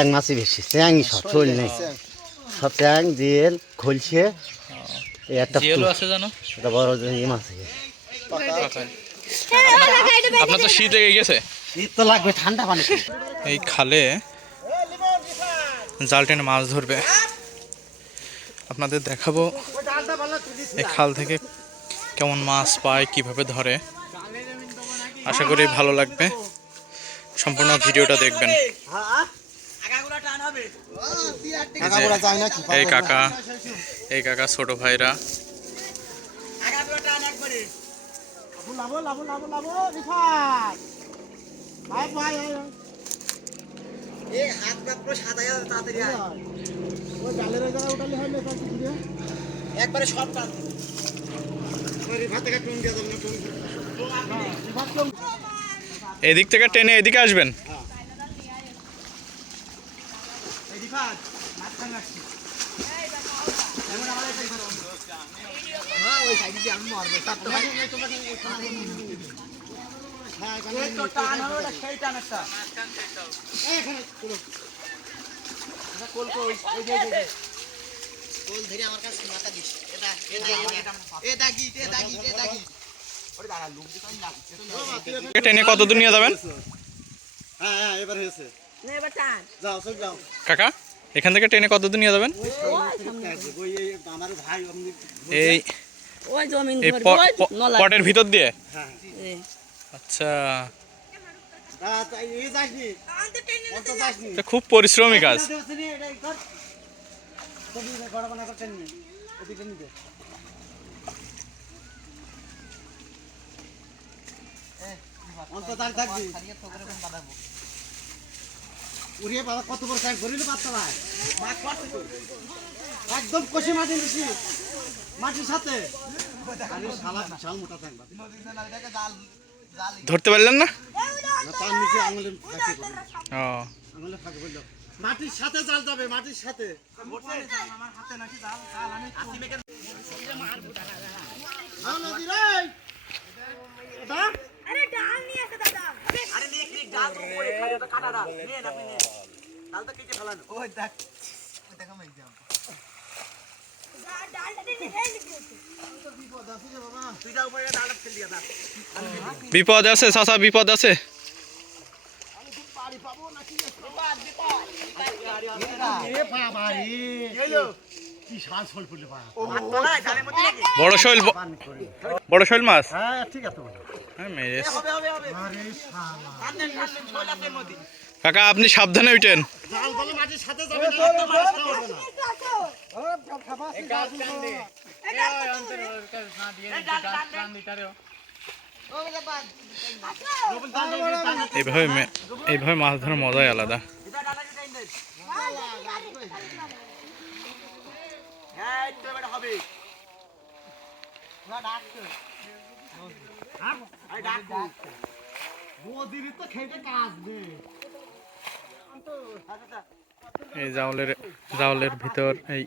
চ্যাং মাছই বেশি চ্যাংই সব শোল নেই। সব চ্যাং জিয়েল খলছে এই একটা আছে জানো? এটা বড় যে ই মাছ আপনার তো শীত লেগে গেছে? শীত তো লাগবে ঠান্ডা পানি এই খালে জাল টেনে মাছ ধরবে। আপনাদের দেখাবো এই খাল থেকে কেমন মাছ পায় কীভাবে ধরে। আশা করি ভালো লাগবে। সম্পূর্ণ ভিডিওটা দেখবেন। এই কাকা এই কাকা ছোট ভাইরা। একবারে। সব টান এদিক থেকে টেনে এদিকে আসবেন? কোল ধরে আমার কাছে মাথা দিস এটা এটা টেনে কত দূর নিয়ে যাবেন হ্যাঁ হ্যাঁ এবার হয়েছে কাকা এখান থেকে টেনে কত দূর নিয়ে যাবেন? এই পটের ভিতর দিয়ে? হ্যাঁ আচ্ছা। যাসনি এটা খুব পরিশ্রমী কাজ। থাকবি। উড়িয়ে বাবা কত বড় না মাছ পারতো তো। একদম কষি মাটি দিছি মাটির সাথে আরে শালা বিশাল মোটা ট্যাঙ্ক ধরতে পারলেন না না তার নিচে আঙুলে ফাঁকে ও আঙুলে ফাঁকে করল মাটির সাথে জাল যাবে মাটির সাথে হ্যাঁ, নদী রে। এটা? আরে ডাল নিয়ে আসে দাদা ডালটা দিয়ে এই দিকে। বিপদ আছে চাচা বিপদ আছে এ বাবা রে। কি শাল শোল পড়লে বাবা। বড় শৈল। বড় শৈল মাছ? হ্যাঁ ঠিক আছে বলো। হ্যাঁ মেরেছে। আরে শালা। কাকা আপনি সাবধানে উঠেন। জাল বলে মাটির সাথে যাবে না, তো মাছ খাওয়া হবে না। এইভাবে মে- এইভাবে মাছ ধরার মজাই আলাদা। তো খেটে কাজ নেই এই জাউলের জাউলের ভিতর এই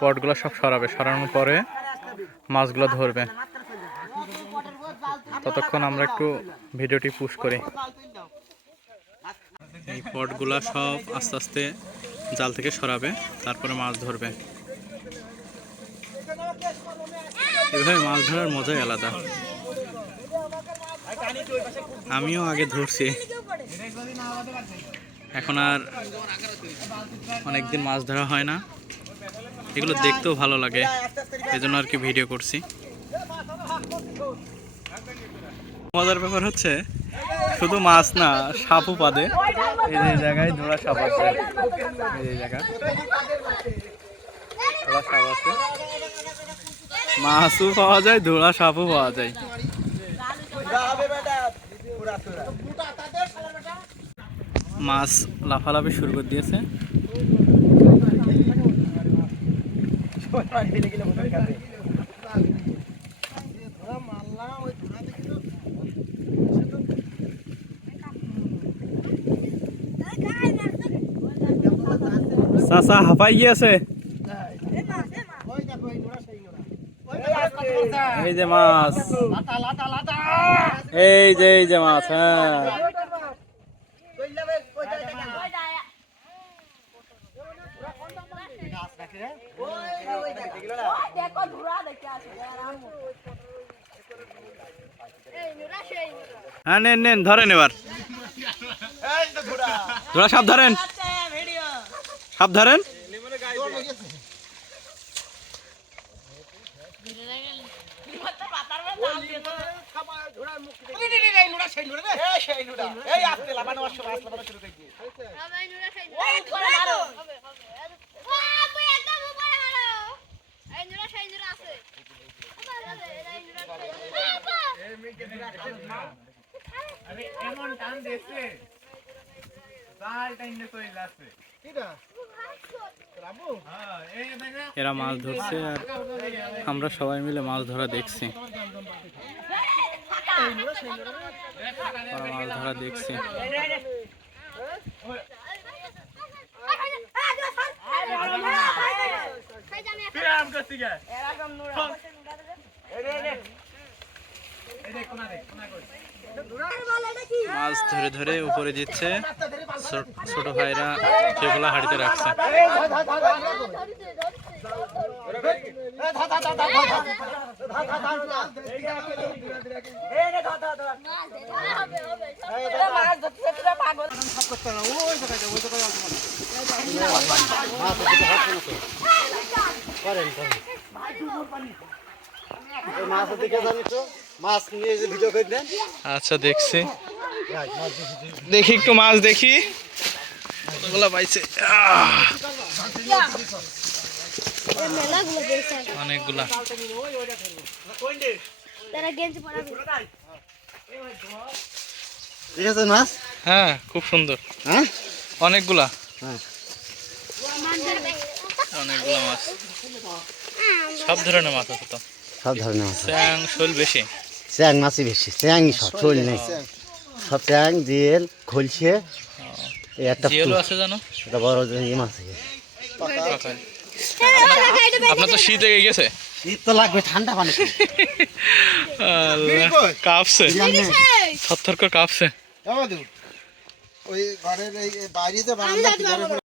পটগুলো সব সরাবে। সরানোর পরে মাছগুলো ধরবে। ততক্ষণ আমরা একটু ভিডিওটি পুশ করি। এই পটগুলা সব আস্তে আস্তে জাল থেকে সরাবে, তারপরে মাছ ধরবে। এভাবে মাছ ধরার মজাই আলাদা। আমিও আগে ধরছি। এখন আর অনেকদিন মাছ ধরা হয় না। এগুলো দেখতেও ভালো লাগে। এই জন্য আর কি ভিডিও করছি। মজার ব্যাপার হচ্ছে, শুধু মাছ না, সাপও পাদে এই যে জায়গায় ধরা সাপ আছে। এই জায়গা। সাপ আছে। মাছও পাওয়া যায় ধরা সাপও পাওয়া যায়। মাছ লাফালাফি শুরু করে দিয়েছে। চাচা হাঁপাই গিয়েছে এই যে মাছ। এই যে এই যে মাছ হ্যাঁ গাছ নাকি রে ওই দেখো ধুরা দেখে আসো হ্যাঁ নেন নেন ধরেন এবার। এই তো ঘোড়া ধরা সাপ ধরেন। সাপ ধরেন। এই সেই নুরা। এই আসতে লাগানো শুরু করে এমন টান দিয়েছে হ্যাঁ এরা মাছ ধরছে আর আমরা সবাই মিলে মাছ ধরা দেখছি মাছ ধরা দেখছি এরকম মাছ ধরে ধরে উপরে দিচ্ছে। ছোট ভাইরা সেগুলো হাড়িতে রাখছে। মাছ দিকে মাছ নিয়ে যে ভিডিও করে দেন। আচ্ছা দেখছি। দেখি একটু মাছ দেখি। কতগুলো পাইছে? অনেকগুলা। ঠিক আছে মাছ? হ্যাঁ খুব সুন্দর। হ্যাঁ? অনেকগুলা। হ্যাঁ। অনেকগুলা মাছ। সব ধরনের মাছ আছে তো। সব ধরনের মাছ চ্যাং শোল বেশি। চ্যাং মাছই বেশি। চ্যাংই সব শোল নেই। সব চ্যাং জিয়েল খলছে এই একটা জিওলো আছে জানো? একটা বড় ই মাছ আছে। আপনার তো শীত লেগে গেছে? শীত তো লাগবে ঠান্ডা পানি আল্লাহ, কাঁপছে। থরথর করে কাঁপছে। ওই ঘরের এই বাইরে যে বারান্দা